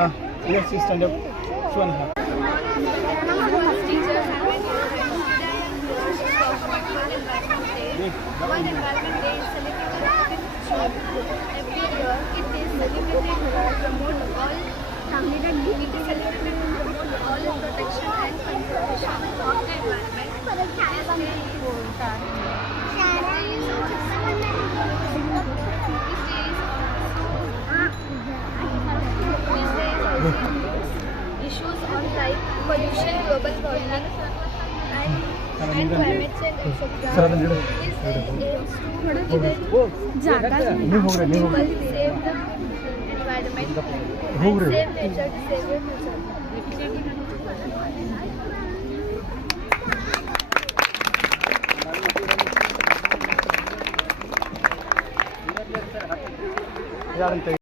Yes, stand up. Show and have. World Environment Day is celebrated every year. It is celebrated to promote all protection and conservation of the environment. Issues on like pollution, global warming, and climate change, etc. Aims to prevent people save the environment and save nature to save your future. यार